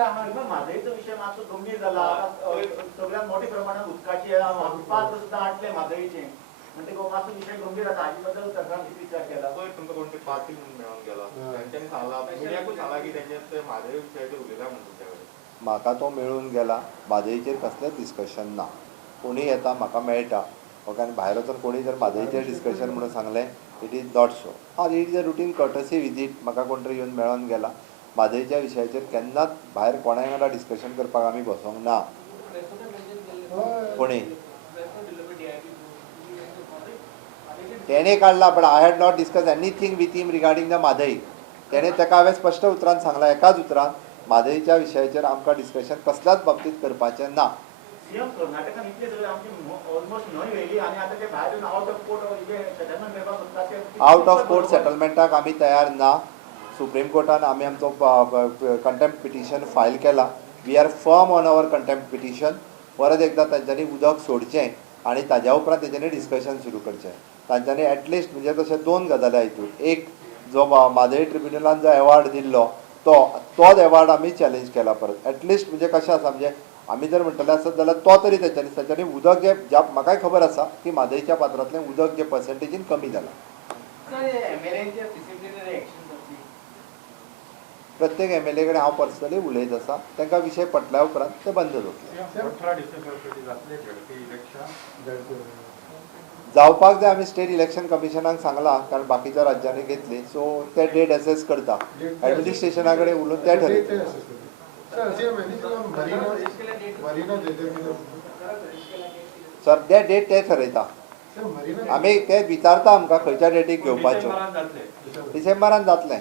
म्हादईचो विषय मातसो गंभीर जाला. सगळ्यात मोठ्या प्रमाणात उदकाची पात्र सुद्धा आटले म्हादईचे. म्हणजे मातसो विषय गंभीर आसा. हाजे बद्दल सरकार किती विचार केला? पयर तुमकां कोण पाटील म्हणून मेळोन गेला. तांच्यांनी सांगला मिडियाकूच सांगला की तेंचे म्हादई विशयाचेर उलयला म्हणून तुमच्या कडेन. म्हाका तो मेळून गेला. म्हादईचेर कसलेंच डिस्कशन ना. कोणी येता म्हाका मेळटा. ओके, आनी भायर वचून कोणी जर म्हादईचेर डिस्कशन म्हणून सांगलें it is not so. It is a routine courtesy visit. म्हाका कोण तरी येवन मेळोन गेला. म्हादईच्या विशयाचेर केन्नाच भायर कोणाय वांगडा डिस्कशन करपाक आमी बसोंक ना. कोणी तेणे काडला, but I had not discuss anything with him regarding the Mhadei. तेणे ताका हांवें स्पश्ट उतरान सांगलां, एकाच उतरान, म्हादईच्या विशयाचेर आमकां डिस्कशन कसल्याच बाबतींत करपाचें ना. सीएम कर्नाटकान इतले सगळे आमची ऑलमोस्ट न्हय व्हेली आणि आता ते भायर आउट ऑफ कोर्ट सेटलमेंट मेळपाक सोदतात ते आउट ऑफ कोर्ट सेटलमेंटाक आमी तयार ना. सुप्रीम कोर्टान आमी आमचो कंटेम्प्ट पिटिशन फायल केला. We are firm on our contempt petition. परत एकदां तांच्यांनी उदक सोडचें आणि ताज्या उपरांत तेंच्यांनी डिस्कशन सुरू करचें. तांच्यांनी एटलिस्ट म्हणजे तशें दोन गजाली हातून, एक जो म्हादई ट्रिब्युनलान जो एवॉर्ड दिल्लो तोच एवॉर्ड आमी चॅलेंज केला परत. एटलिस्ट म्हणजे कशें आसा, म्हणजे आमी जर म्हणटले आसत जाल्यार तो तरी तांच्यांनी उदक जे म्हाकाय खबर आसा की म्हादईच्या पात्रांतलें उदक जे पर्संटेजीन कमी जालां. प्रत्येक MLA कडेन हांव पर्सनली उलयत आसा. तांकां विशय पटल्या उपरांत ते बंद जातले. जावपाक जाय. आमी स्टेट इलेक्शन कमिशनाक सांगलां, कारण बाकीच्या राज्यांनी घेतली. सो ते डेट एसेस करता. एडमिनिस्ट्रेशना कडेन उलोवन ते ठरयता. सर ते डेट ते ठरयता. आमी ते विचारता आमकां खंयच्या डेटीक घेवपाच्यो. डिसेंबरान जातलें.